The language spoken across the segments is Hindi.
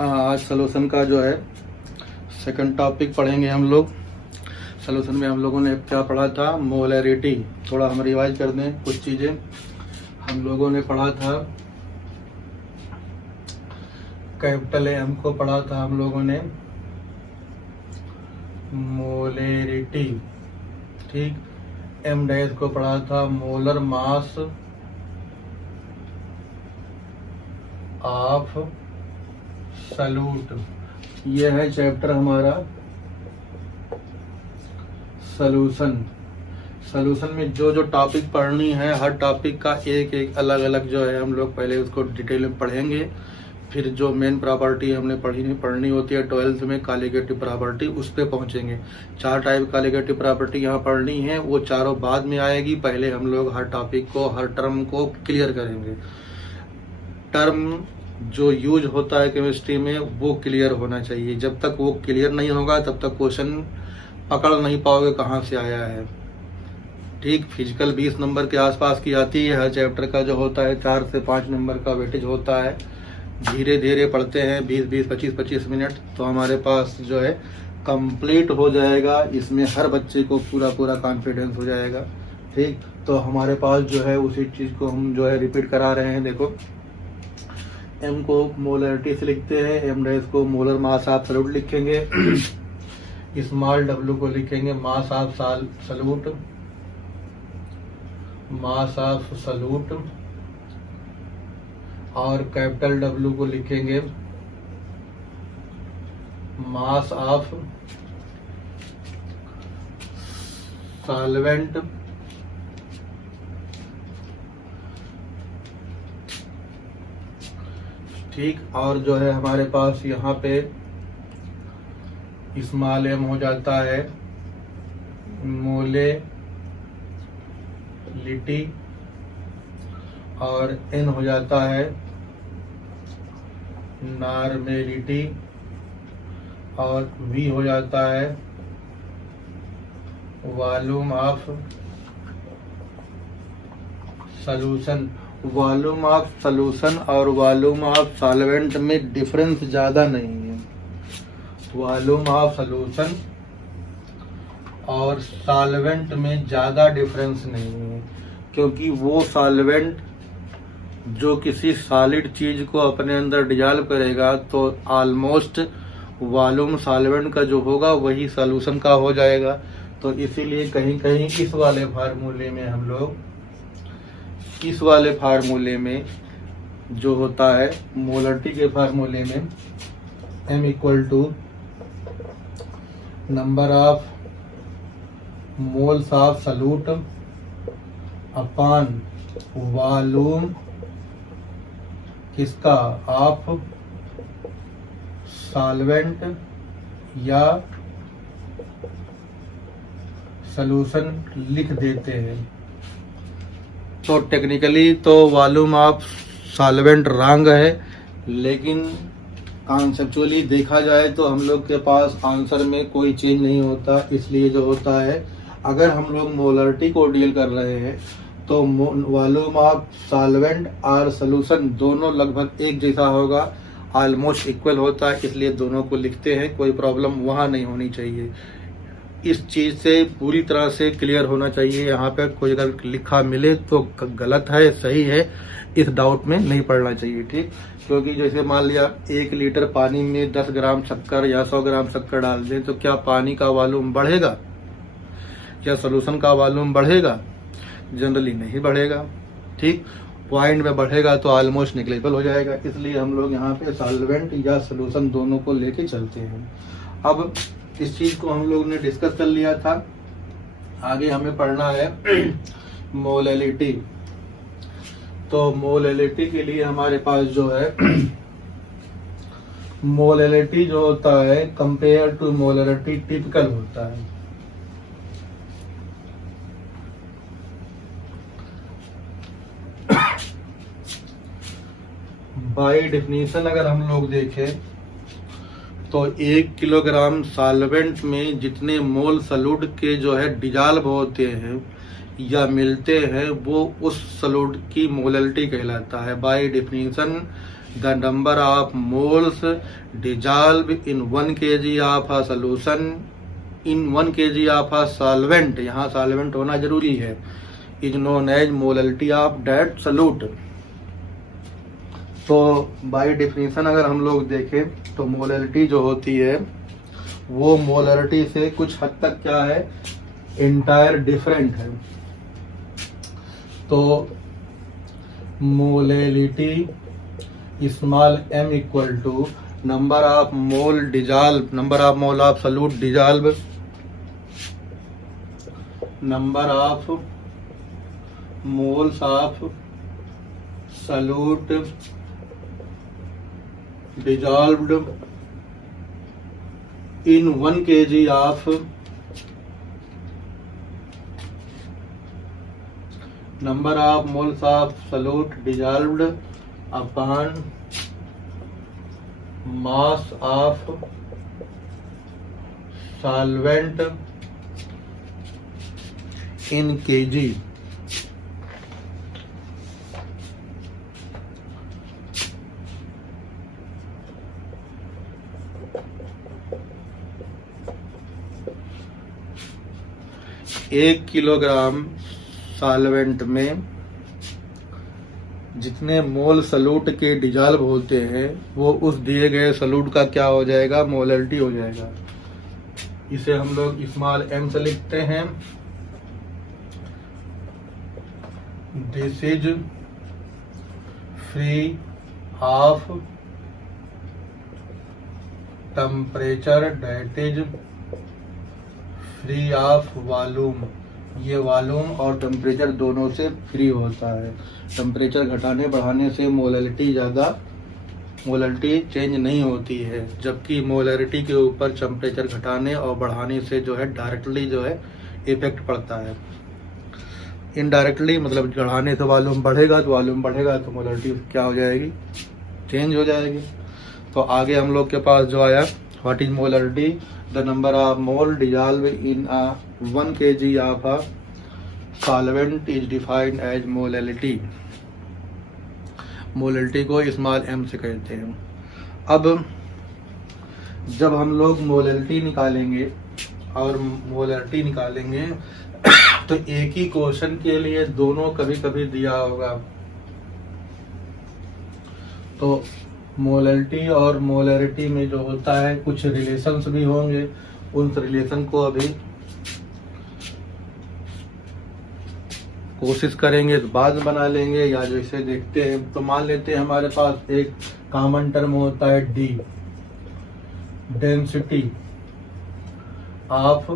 आज सॉल्यूशन का जो है सेकंड टॉपिक पढ़ेंगे हम लोग। सॉल्यूशन में हम लोगों ने क्या पढ़ा था, मोलैरिटी। थोड़ा हम रिवाइज कर दें कुछ चीज़ें। हम लोगों ने पढ़ा था कैपिटल एम को पढ़ा था हम लोगों ने मोलैरिटी, ठीक। एम डैश को पढ़ा था मोलर मास ऑफ सॉल्यूट। ये है चैप्टर हमारा सॉल्यूशन। सॉल्यूशन में जो जो टॉपिक पढ़नी है, हर टॉपिक का एक एक अलग अलग जो है हम लोग पहले उसको डिटेल में पढ़ेंगे। फिर जो मेन प्रॉपर्टी हमने पढ़नी होती है 12th में, कॉलिगेटिव प्रॉपर्टी, उस पर पहुंचेंगे। 4 टाइप कॉलिगेटिव प्रॉपर्टी यहाँ पढ़नी है, वो चारों बाद में आएगी। पहले हम लोग हर टॉपिक को, हर टर्म को क्लियर करेंगे। टर्म जो यूज होता है केमिस्ट्री में वो क्लियर होना चाहिए। जब तक वो क्लियर नहीं होगा तब तक क्वेश्चन पकड़ नहीं पाओगे कहाँ से आया है, ठीक। फिजिकल 20 नंबर के आसपास की आती है। हर चैप्टर का जो होता है 4 से 5 नंबर का वेटेज होता है। धीरे धीरे पढ़ते हैं, 20-20, 25-25 मिनट, तो हमारे पास जो है कंप्लीट हो जाएगा। इसमें हर बच्चे को पूरा कॉन्फिडेंस हो जाएगा, ठीक। तो हमारे पास जो है उसी चीज़ को हम जो है रिपीट करा रहे हैं। देखो, एम को मोलैरिटी से लिखते हैं, एम डैश को मोलर मास ऑफ सॉल्यूट लिखेंगे, स्मॉल डब्ल्यू को लिखेंगे मास of solute, mass of solute, और कैपिटल डब्ल्यू को लिखेंगे मास ऑफ सॉल्वेंट, ठीक। और जो है हमारे पास यहाँ पे स्मॉल एम हो जाता है मोलैरिटी, और एन हो जाता है नॉर्मेलिटी, और वी हो जाता है volume of solution. Volume of solution और वॉल्यूम ऑफ सॉल्वेंट में डिफरेंस ज़्यादा नहीं है। वॉल्यूम ऑफ सॉल्यूशन और सॉल्वेंट में ज़्यादा डिफरेंस नहीं है, क्योंकि वो सॉल्वेंट जो किसी सॉलिड चीज़ को अपने अंदर डिजॉल्व करेगा तो ऑलमोस्ट वॉल्यूम सॉल्वेंट का जो होगा वही सॉल्यूशन का हो जाएगा। तो इसीलिए कहीं कहीं इस वाले फार्मूले में हम लोग, इस वाले फार्मूले में जो होता है मोलैरिटी के फार्मूले में m equal to number of moles of solute upon volume किसका, ऑफ सॉल्वेंट या सॉल्यूशन लिख देते हैं। तो टेक्निकली तो वॉल्यूम ऑफ सॉल्वेंट रॉन्ग है, लेकिन कॉन्सेप्चुअली देखा जाए तो हम लोग के पास आंसर में कोई चेंज नहीं होता। इसलिए जो होता है, अगर हम लोग मोलैरिटी को डील कर रहे हैं तो वॉल्यूम ऑफ सॉल्वेंट और सॉल्यूशन दोनों लगभग एक जैसा होगा, ऑलमोस्ट इक्वल होता है, इसलिए दोनों को लिखते हैं। कोई प्रॉब्लम वहाँ नहीं होनी चाहिए। इस चीज़ से पूरी तरह से क्लियर होना चाहिए। यहाँ पर कोई अगर लिखा मिले तो गलत है, सही है, इस डाउट में नहीं पड़ना चाहिए, ठीक। क्योंकि जैसे मान लिया 1 लीटर पानी में 10 ग्राम शक्कर या 100 ग्राम शक्कर डाल दें तो क्या पानी का वॉल्यूम बढ़ेगा या सॉल्यूशन का वॉल्यूम बढ़ेगा? जनरली नहीं बढ़ेगा, ठीक। पॉइंट में बढ़ेगा तो ऑलमोस्ट निगलेजिबल हो जाएगा। इसलिए हम लोग यहाँ पे सॉल्वेंट या सॉल्यूशन दोनों को लेके चलते हैं। अब इस चीज को हम लोग ने डिस्कस कर लिया था। आगे हमें पढ़ना है मोलैरिटी। तो मोलैरिटी के लिए हमारे पास जो है मोलैरिटी जो होता है कंपेयर टू मोलैरिटी टिपिकल होता है। बाय डेफिनेशन अगर हम लोग देखें तो 1 किलोग्राम सॉल्वेंट में जितने मोल सॉल्यूट के जो है डिजॉल्व होते हैं या मिलते हैं वो उस सॉल्यूट की मोलैरिटी कहलाता है। By definition the number of moles dissolve in 1 kg of a solution in 1 kg of a solvent, यहाँ सॉल्वेंट होना जरूरी है, is known as molarity of that solute. तो बाय डेफिनेशन अगर हम लोग देखें तो मोलरिटी जो होती है वो मोलरिटी से कुछ हद तक क्या है, इंटायर डिफरेंट है। तो molarity small m equal to number of mole dissolve, number of mole of solute dissolve, number of moles of solute dissolved in 1 kg of number of moles of solute dissolved upon mass of solvent in kg। एक किलोग्राम सॉल्वेंट में जितने मोल सॉल्यूट के डिजॉल्व होते हैं वो उस दिए गए सॉल्यूट का क्या हो जाएगा, मोलरिटी हो जाएगा। इसे हम लोग स्मॉल m से लिखते हैं। This is free of temperature that is free of volume. ये वॉल्यूम और टेम्परेचर दोनों से फ्री होता है। टेम्परेचर घटाने बढ़ाने से मोलरिटी चेंज नहीं होती है, जबकि मोलरिटी के ऊपर टेम्परेचर घटाने और बढ़ाने से जो है डायरेक्टली जो है इफेक्ट पड़ता है। इनडायरेक्टली मतलब बढ़ाने से वॉल्यूम बढ़ेगा, तो वॉल्यूम बढ़ेगा तो मोलरिटी क्या हो जाएगी, चेंज हो जाएगी। तो आगे हम लोग के पास जो आया, what is molarity, the number of mole dissolved in a 1 kg of a solvent is defined as molality। Molarity को स्मॉल m से कहते हैं। अब जब हम लोग मोलरिटी निकालेंगे और मोलरिटी निकालेंगे तो एक ही क्वेश्चन के लिए दोनों कभी कभी दिया होगा। तो मोलरिटी और मोलरिटी में जो होता है कुछ रिलेशंस भी होंगे, उन रिलेशन को अभी कोशिश करेंगे तो बाद में बना लेंगे, या जैसे देखते हैं तो मान लेते हैं हमारे पास एक कॉमन टर्म होता है D, density of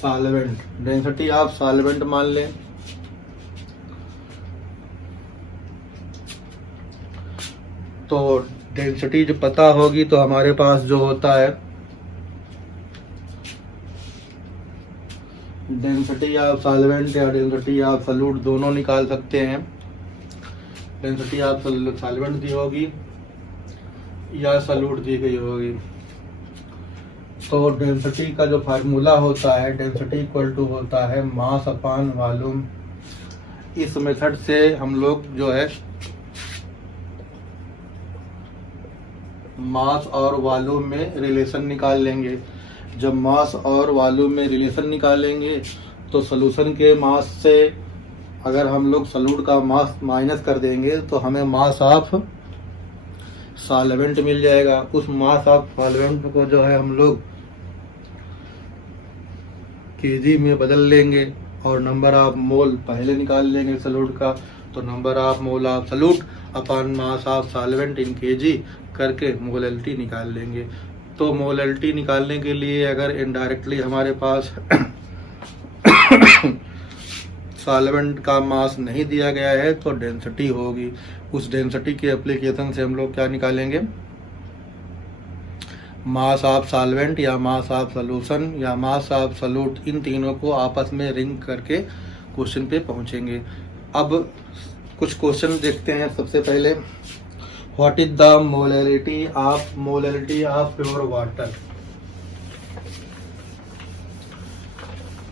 solvent, density of solvent मान लें। तो डेंसिटी जो पता होगी तो हमारे पास जो होता है डेंसिटी ऑफ सॉल्वेंट या डेंसिटी ऑफ सॉल्यूट दोनों निकाल सकते हैं। डेंसिटी ऑफ सॉल्वेंट दी होगी या सॉल्यूट दी गई होगी। तो डेंसिटी का जो फार्मूला होता है, डेंसिटी इक्वल टू होता है मास अपॉन वॉल्यूम। इस मेथड से हम लोग जो है मास और वॉल्यूम में रिलेशन निकाल लेंगे। जब मास और वॉल्यूम में रिलेशन निकालेंगे तो सॉल्यूशन के मास से अगर हम लोग सॉल्यूट का मास माइनस कर देंगे तो हमें मास ऑफ सॉल्वेंट मिल जाएगा। उस मास ऑफ सॉल्वेंट को जो है हम लोग केजी में बदल लेंगे और नंबर ऑफ मोल पहले निकाल लेंगे सॉल्यूट का, तो number of mole of solute upon mass of solvent in KG करके मोलरिटी निकाल लेंगे। तो मोलरिटी निकालने के लिए अगर इनडायरेक्टली हमारे पास सॉल्वेंट का मास नहीं दिया गया है तो डेंसिटी होगी। उस डेंसिटी के एप्लीकेशन से हम लोग क्या निकालेंगे, मास ऑफ सॉल्वेंट या मास ऑफ सॉल्यूशन या मास ऑफ सॉल्यूट, इन तीनों को आपस में रिंग करके क्वेश्चन पे पहुंचेंगे। अब कुछ क्वेश्चन देखते हैं। सबसे पहले, what is the molarity of pure water.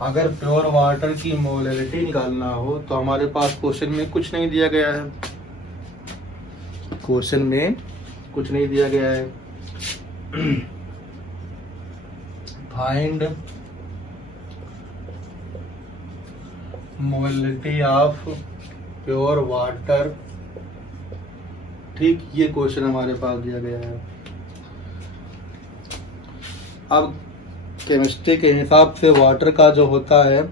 अगर प्योर वाटर की मोलरिटी निकालना हो तो हमारे पास क्वेश्चन में कुछ नहीं दिया गया है। क्वेश्चन में कुछ नहीं दिया गया है। Find molality of pure water, ठीक, ये क्वेश्चन हमारे पास दिया गया है। अब केमिस्ट्री के हिसाब से वाटर का जो होता है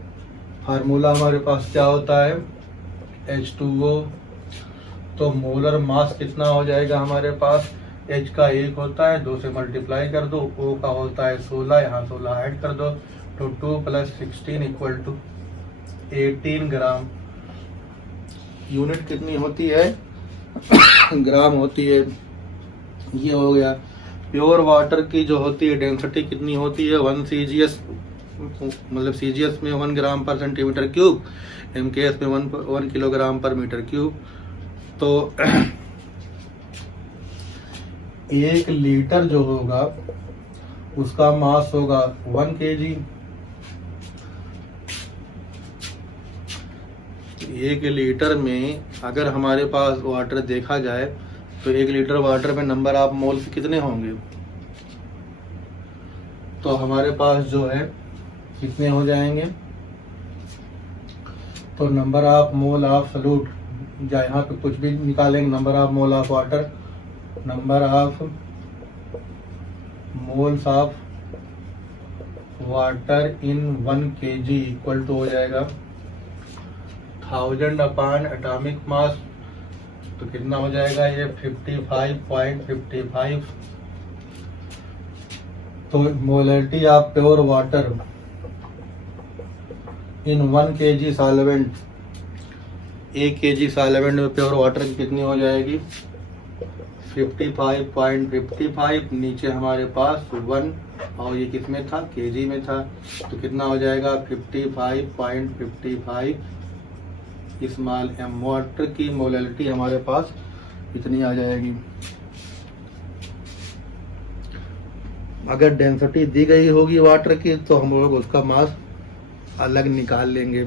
फार्मूला हमारे पास क्या होता है, H2O। तो मोलर मास कितना हो जाएगा हमारे पास, H का 1 होता है, 2 से मल्टीप्लाई कर दो, O का होता है 16, यहाँ 16 ऐड कर दो, तो 2 + 16 = 18 ग्राम। यूनिट कितनी होती है, ग्राम होती है। ये हो गया। प्योर वाटर की जो होती है डेंसिटी कितनी होती है, 1 CGS, मतलब CGS में 1 ग्राम पर सेंटीमीटर क्यूब, MKS में 1 किलोग्राम पर मीटर क्यूब। तो 1 लीटर जो होगा उसका मास होगा 1 kg। 1 लीटर में अगर हमारे पास वाटर देखा जाए तो 1 लीटर वाटर में नंबर ऑफ मोल्स कितने होंगे, तो हमारे पास जो है कितने हो जाएंगे, तो number of mole of solute, या यहाँ पे कुछ भी निकालेंगे, number of mole of water, number of moles of water in 1 kg equal to हो जाएगा 1000 अपॉन एटॉमिक मास। तो कितना हो जाएगा ये 55.55। तो molarity of pure water in 1 kg solvent, 1 kg solvent में प्योर वाटर की कितनी हो जाएगी 55.55। नीचे हमारे पास 1 और ये किस में था, kg में था, तो कितना हो जाएगा 55.55 स्मॉल m। वाटर की मोलरिटी हमारे पास इतनी आ जाएगी। अगर डेंसिटी दी गई होगी वाटर की तो हम लोग उसका मास अलग निकाल लेंगे।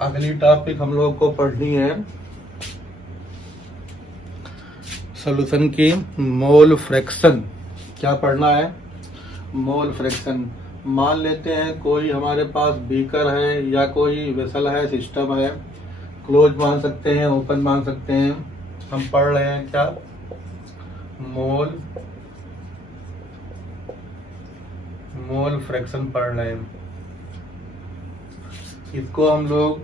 अगली टॉपिक हम लोग को पढ़नी है सॉल्यूशन की मोल फ्रैक्शन। क्या पढ़ना है, मोल फ्रैक्शन। मान लेते हैं कोई हमारे पास बीकर है या कोई वेसल है, सिस्टम है, क्लोज मान सकते हैं, ओपन मान सकते हैं। हम पढ़ रहे हैं क्या, मोल फ्रैक्शन पढ़ रहे हैं। इसको हम लोग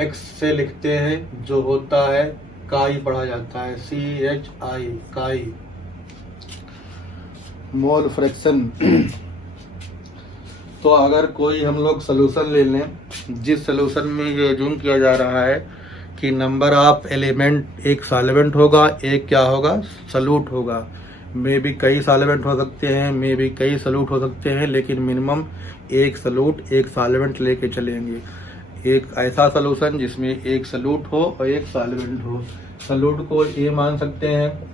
x से लिखते हैं, जो होता है काई पढ़ा जाता है, CHI, काई। Mole fraction. तो अगर कोई हम लोग सॉल्यूशन ले लें, जिस सॉल्यूशन में ये अज्यूम किया जा रहा है कि नंबर ऑफ एलिमेंट, एक सॉल्वेंट होगा, एक क्या होगा, सॉल्यूट होगा। मे भी कई सॉल्वेंट हो सकते हैं, मे भी कई सॉल्यूट हो सकते हैं, लेकिन मिनिमम एक सॉल्यूट एक सॉल्वेंट लेके चलेंगे। एक ऐसा सॉल्यूशन जिसमें एक सॉल्यूट हो और एक सॉल्वेंट हो। सॉल्यूट को A मान सकते हैं,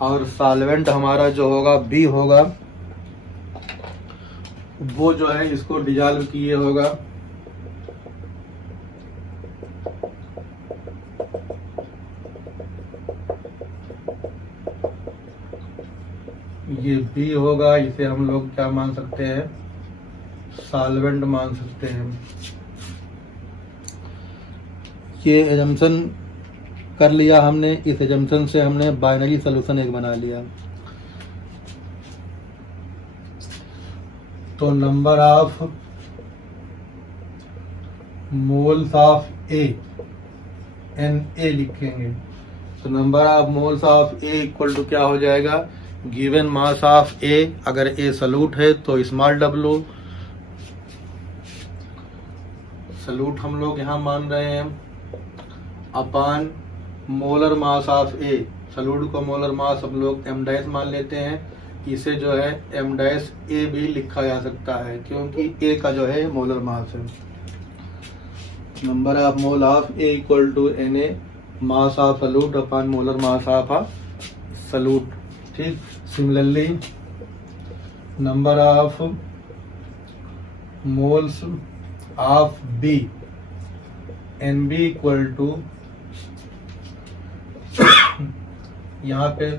और सॉल्वेंट हमारा जो होगा B होगा, वो जो है इसको डिजॉल्व किए होगा। ये B होगा, इसे हम लोग क्या मान सकते हैं, सॉल्वेंट मान सकते हैं। ये एजम्पशन कर लिया हमने, इस एजम्पशन से हमने बाइनरी सॉल्यूशन एक बना लिया। तो number of moles of A, Na लिखेंगे। तो number of moles of A equal to क्या हो जाएगा, गिवन मास ऑफ A, अगर A सॉल्यूट है तो स्मॉल w, सॉल्यूट हम लोग यहाँ मान रहे हैं, upon molar mass of A, solute का मोलर मास हम लोग m डैश मान लेते हैं। इसे जो है m डैश a भी लिखा जा सकता है क्योंकि a का जो है मोलर मास है। Number of mole of A equal to Na mass of solute upon molar mass of solute. ठीक, similarly number of moles of B NB equal to, यहाँ पे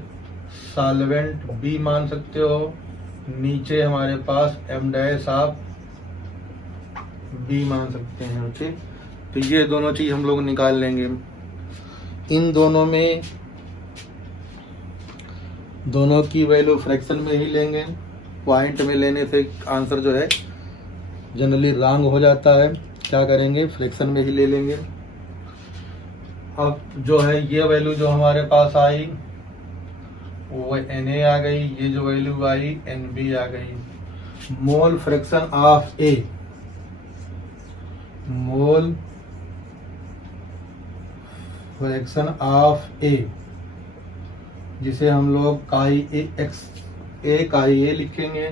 सॉल्वेंट B मान सकते हो, नीचे हमारे पास m डैश ऑफ B मान सकते हैं। ठीक, तो ये दोनों चीज हम लोग निकाल लेंगे। इन दोनों में दोनों की वैल्यू फ्रैक्शन में ही लेंगे। पॉइंट में लेने से आंसर जो है जनरली रॉन्ग हो जाता है। क्या करेंगे, फ्रैक्शन में ही ले लेंगे। अब जो है ये वैल्यू जो हमारे पास आई वो Na आ गई, ये जो वैल्यू आई Nb आ गई। मोल fraction of A, mole fraction of A जिसे हम लोग काई A लिखेंगे।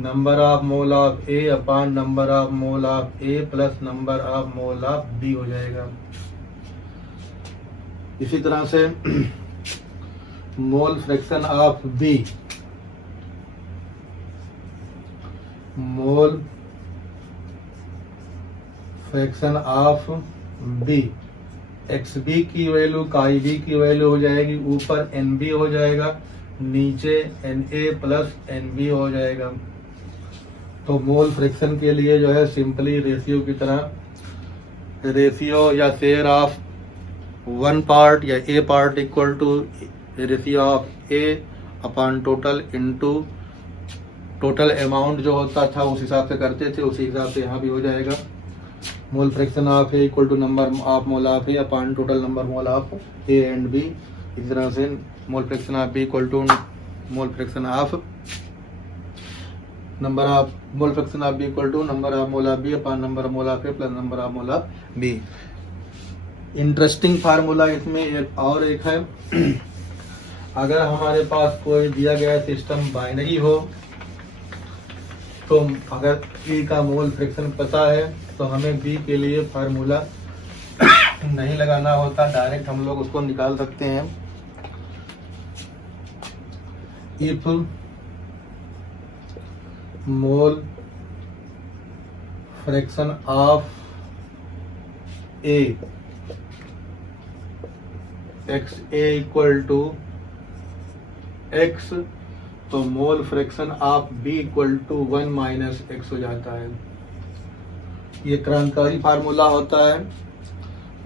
Number of mole of A upon number of mole of A plus number of mole of B हो जाएगा। इसी तरह से mole fraction of B, mole fraction of B, XB की वैल्यू काई B की वैल्यू हो जाएगी, ऊपर NB हो जाएगा, नीचे Na प्लस NB हो जाएगा। तो मोल फ्रैक्शन के लिए जो है सिंपली रेशियो की तरह रेशियो या शेयर ऑफ वन पार्ट या A part equal to ratio of A upon total into total amount जो होता था उस हिसाब से करते थे, उसी हिसाब से यहाँ भी हो जाएगा। Mole fraction of A equal to number of mole of A upon total number mole of A and B। इस तरह से mole fraction of B equal to mole fraction of number of mole fraction of B equal to number of mole of B upon number of mole of A plus number of mole of B। Interesting formula इसमें एक और एक है। अगर हमारे पास कोई दिया गया सिस्टम बाइनरी हो तो अगर A का मोल फ्रैक्शन पता है तो हमें B के लिए फार्मूला नहीं लगाना होता, डायरेक्ट हम लोग उसको निकाल सकते हैं। If mole fraction of A XA equal to X, तो mole fraction of B equal to 1 minus X हो जाता है। ये क्रांतिकारी फार्मूला होता है।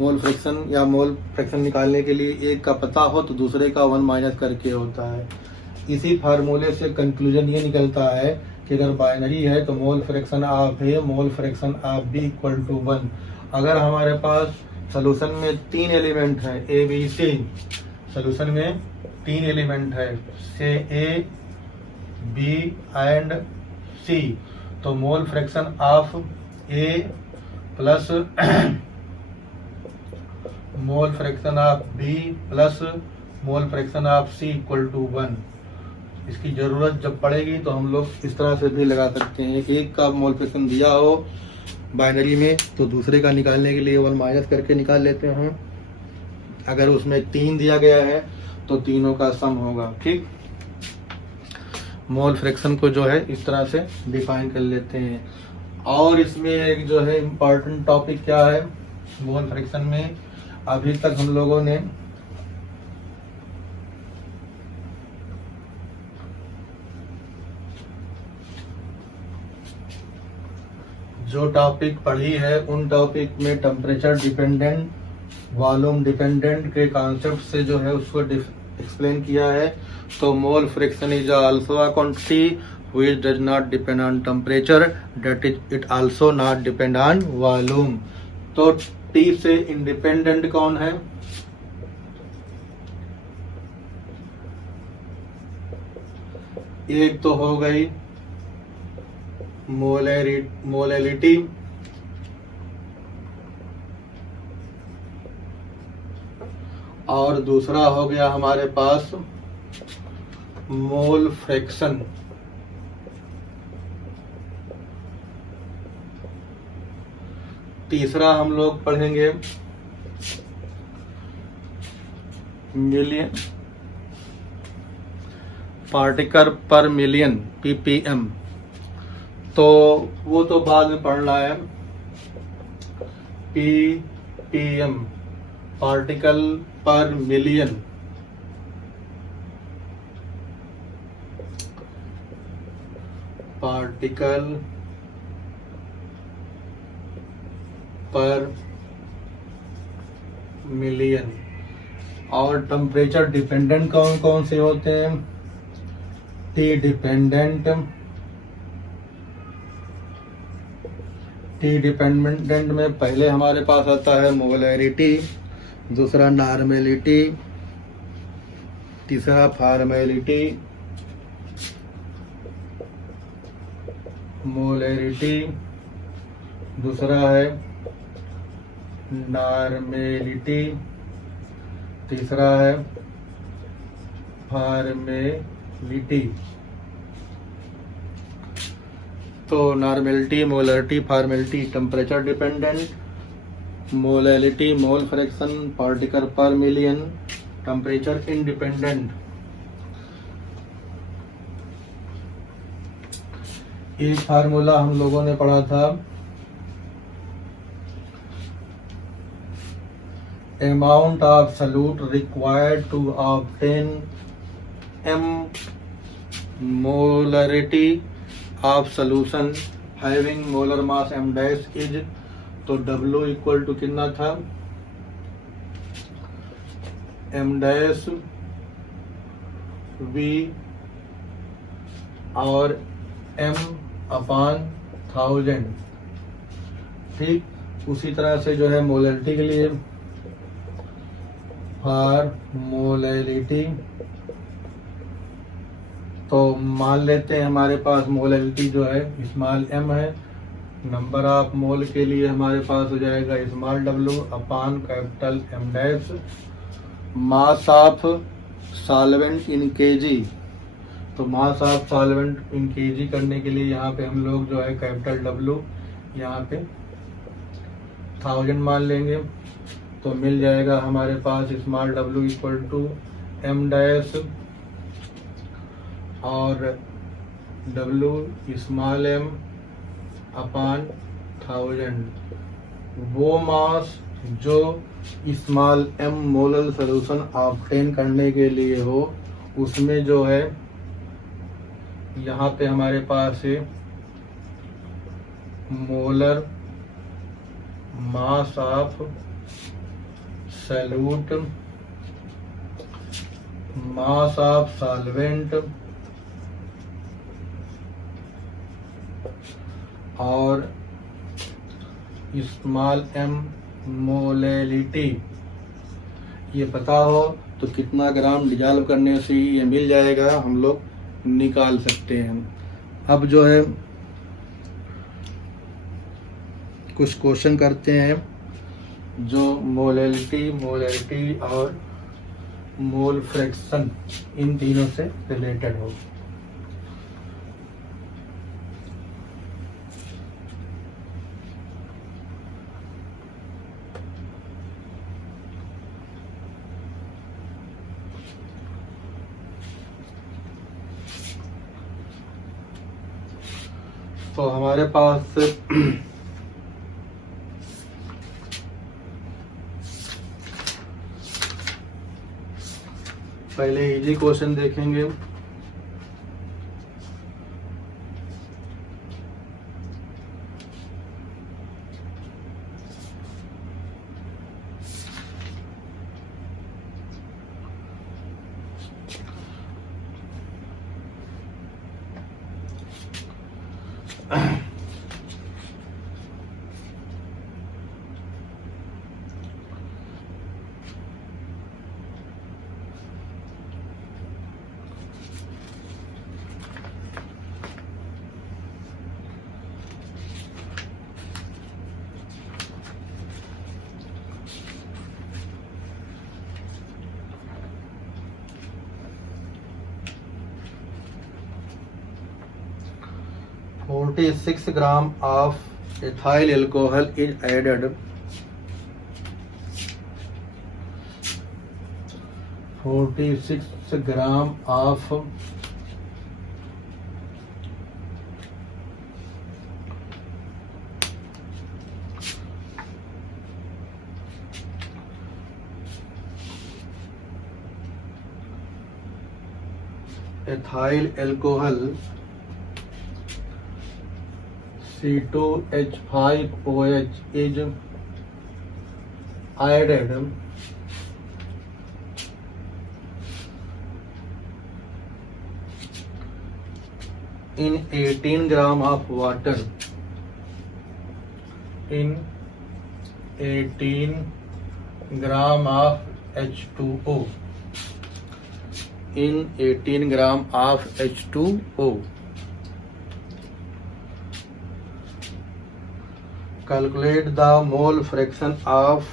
मोल फ्रैक्शन या मोल फ्रैक्शन निकालने के लिए एक का पता हो तो दूसरे का 1 माइनस करके होता है। इसी फार्मूले से कंक्लूजन ये निकलता है कि अगर बाइनरी है तो mole fraction of A mole fraction of B equal to 1। अगर हमारे पास सॉल्यूशन में 3 एलिमेंट है A B C, सॉल्यूशन में 3 एलिमेंट है से A B एंड C, तो mole fraction of A plus mole fraction of B plus mole fraction of C equal to 1। इसकी जरूरत जब पड़ेगी तो हम लोग इस तरह से भी लगा सकते हैं। एक का मोल फ्रैक्शन दिया हो बाइनरी में तो दूसरे का निकालने के लिए 1 माइनस करके निकाल लेते हैं। अगर उसमें 3 दिया गया है तो तीनों का सम होगा। ठीक, मोल फ्रैक्शन को जो है इस तरह से डिफाइन कर लेते हैं। और इसमें एक जो है इम्पॉर्टेंट टॉपिक क्या है मोल फ्रैक्शन में, अभी तक हम लोगों ने जो टॉपिक पढ़ी है उन टॉपिक में टेम्परेचर डिपेंडेंट वॉल्यूम डिपेंडेंट के कॉन्सेप्ट से जो है उसको एक्सप्लेन किया है। तो mole fraction is also a quantity which does not depend on temperature, that is it also not depend on volume. तो T से इंडिपेंडेंट कौन है, एक तो हो गई मोलैलिटी, और दूसरा हो गया हमारे पास मोल फ्रैक्शन। तीसरा हम लोग पढ़ेंगे मिलियन पार्टिकल पर मिलियन ppm। तो वो तो बाद में पढ़ना है। ppm पार्टिकल पर मिलियन। पार्टिकल पर मिलियन। और टेम्परेचर डिपेंडेंट कौन कौन से होते हैं? टी डिपेंडेंट में पहले हमारे पास आता है मोलैरिटी, दूसरा नॉर्मेलिटी, तीसरा फॉर्मेलिटी। मोलैरिटी, दूसरा है नॉर्मेलिटी, तीसरा है फॉर्मेलिटी। तो normality, molarity, formality temperature dependent, molality mole fraction, particle पर मिलियन टेम्परेचर इंडिपेंडेंट। एक फार्मूला हम लोगों ने पढ़ा था, amount of solute required to obtain m molarity of solution having molar mass m dash is, तो W इक्वल टू कितना था? m dash v और m अपॉन 1000। ठीक उसी तरह से जो है मोलैरिटी के लिए फॉर्मूलेलिटी, तो मान लेते हैं हमारे पास मोलैलिटी जो है स्मॉल m है, नंबर ऑफ मोल के लिए हमारे पास हो जाएगा small w upon capital m dash. Mass of solvent in kg, तो mass of solvent in kg करने के लिए यहाँ पे हम लोग जो है कैपिटल W यहाँ पे 1000 मान लेंगे, तो मिल जाएगा हमारे पास small w equal to m dash और w स्मॉल m अपॉन 1000। वो मास जो small m molar solution obtain करने के लिए हो, उसमें जो है यहाँ पे हमारे पास है molar mass of solute, mass of solvent और स्मॉल m मोलैलिटी। ये पता हो तो कितना ग्राम डिजॉल्व करने से ये मिल जाएगा, हम लोग निकाल सकते हैं। अब जो है कुछ क्वेश्चन करते हैं जो मोलैलिटी और मोल फ्रैक्शन इन तीनों से रिलेटेड हो। तो हमारे पास पहले इजी क्वेश्चन देखेंगे। 46 gram of ethyl alcohol is added. 46 gram of ethyl alcohol C2H5OH is added in 18 gram of water. In 18 gram of H2O. In 18 gram of H2O. Calculate the mole fraction of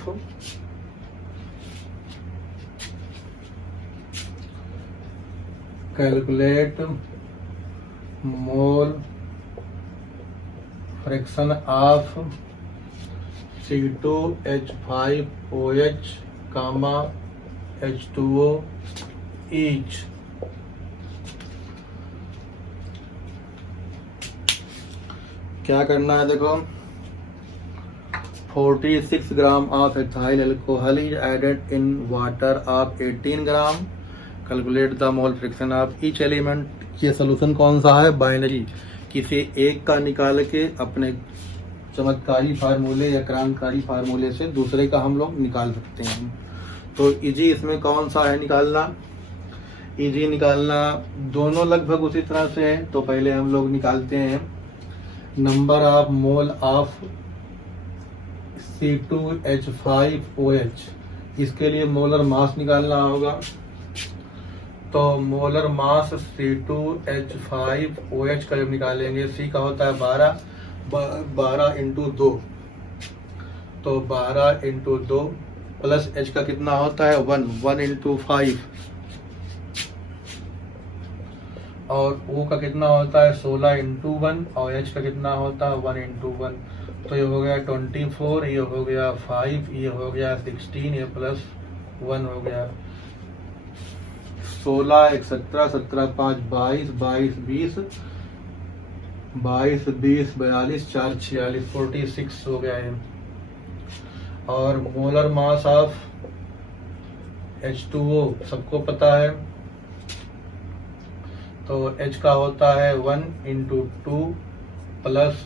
mole fraction of C2H5OH comma H2O each. क्या करना है देखो, 46 gram of ethyl alcohol is added in water of 18 gram. Calculate the mole fraction of each element. ये सोल्यूशन कौन सा है? बाइनरी, किसी एक का निकाल के अपने चमत्कारी फार्मूले या क्रांतिकारी फार्मूले से दूसरे का हम लोग निकाल सकते हैं। तो इजी इसमें कौन सा है निकालना? इजी निकालना दोनों लगभग उसी तरह से है। तो पहले हम लोग निकालते हैं number of mole of C2H5OH। इसके लिए मोलर मास निकालना होगा। तो मोलर मास C2H5OH का जब निकालेंगे, C का होता है 12 इंटू 2, तो 12 इंटू 2 प्लस H का कितना होता है 1 इंटू 5, और O का कितना होता है 16 इंटू 1, और H का कितना होता है 1 इंटू 1। तो ये हो गया 24, ये हो गया 5, ये हो गया 16, ये प्लस 1 हो गया 16, 1 17, 17 5 22, 22 20, 22 20 42, 4 46, 46 हो गया है। और मोलर मास ऑफ H2O सबको पता है, तो H का होता है 1 इंटू 2 प्लस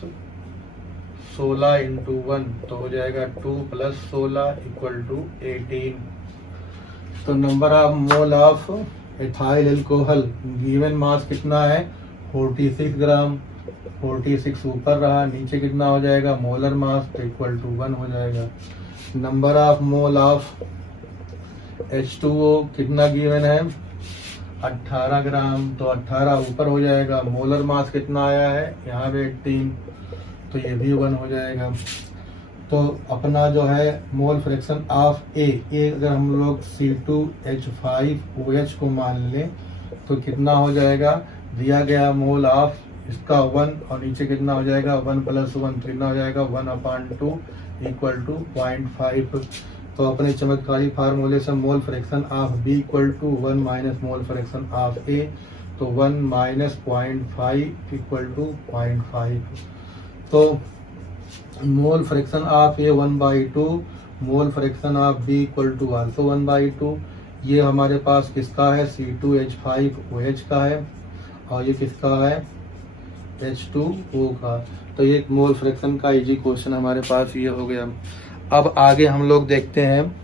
16 इंटू 1, तो हो जाएगा 2 प्लस 16 इक्वल टू 18। तो number of mole of ethyl alcohol given mass कितना है 46 ग्राम। 46 ऊपर रहा, नीचे कितना हो जाएगा मोलर मास, तो इक्वल टू 1 हो जाएगा। Number of mole of H2O कितना गिवन है 18 ग्राम, तो 18 ऊपर हो जाएगा। मोलर मास कितना आया है यहाँ पे 18, तो ये भी 1 हो जाएगा। तो अपना जो है मोल फ्रैक्शन ऑफ ए अगर हम लोग C2H5OH को मान लें तो कितना हो जाएगा, दिया गया मोल ऑफ इसका 1 और नीचे कितना हो जाएगा 1 प्लस 1, तो कितना हो जाएगा 1/2 इक्वल टू 0.5। तो अपने चमत्कारी फार्मूले से mole fraction of B equal to 1 minus mole fraction of A, तो 1 माइनस 0.5 इक्वल टू 0.5। तो mole fraction of A 1/2, mole fraction of B equal to also 1/2। ये हमारे पास किसका है C2H5OH का है, और ये किसका है H2O का। तो ये मोल फ्रैक्शन का इजी क्वेश्चन हमारे पास ये हो गया। अब आगे हम लोग देखते हैं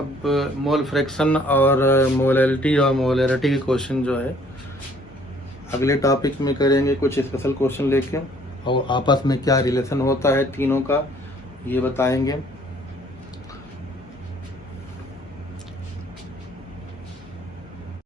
अब मोल फ्रैक्शन और मोलैलिटी और मोलैरिटी के क्वेश्चन जो है अगले टॉपिक में करेंगे, कुछ स्पेशल क्वेश्चन लेके, और आपस में क्या रिलेशन होता है तीनों का ये बताएंगे।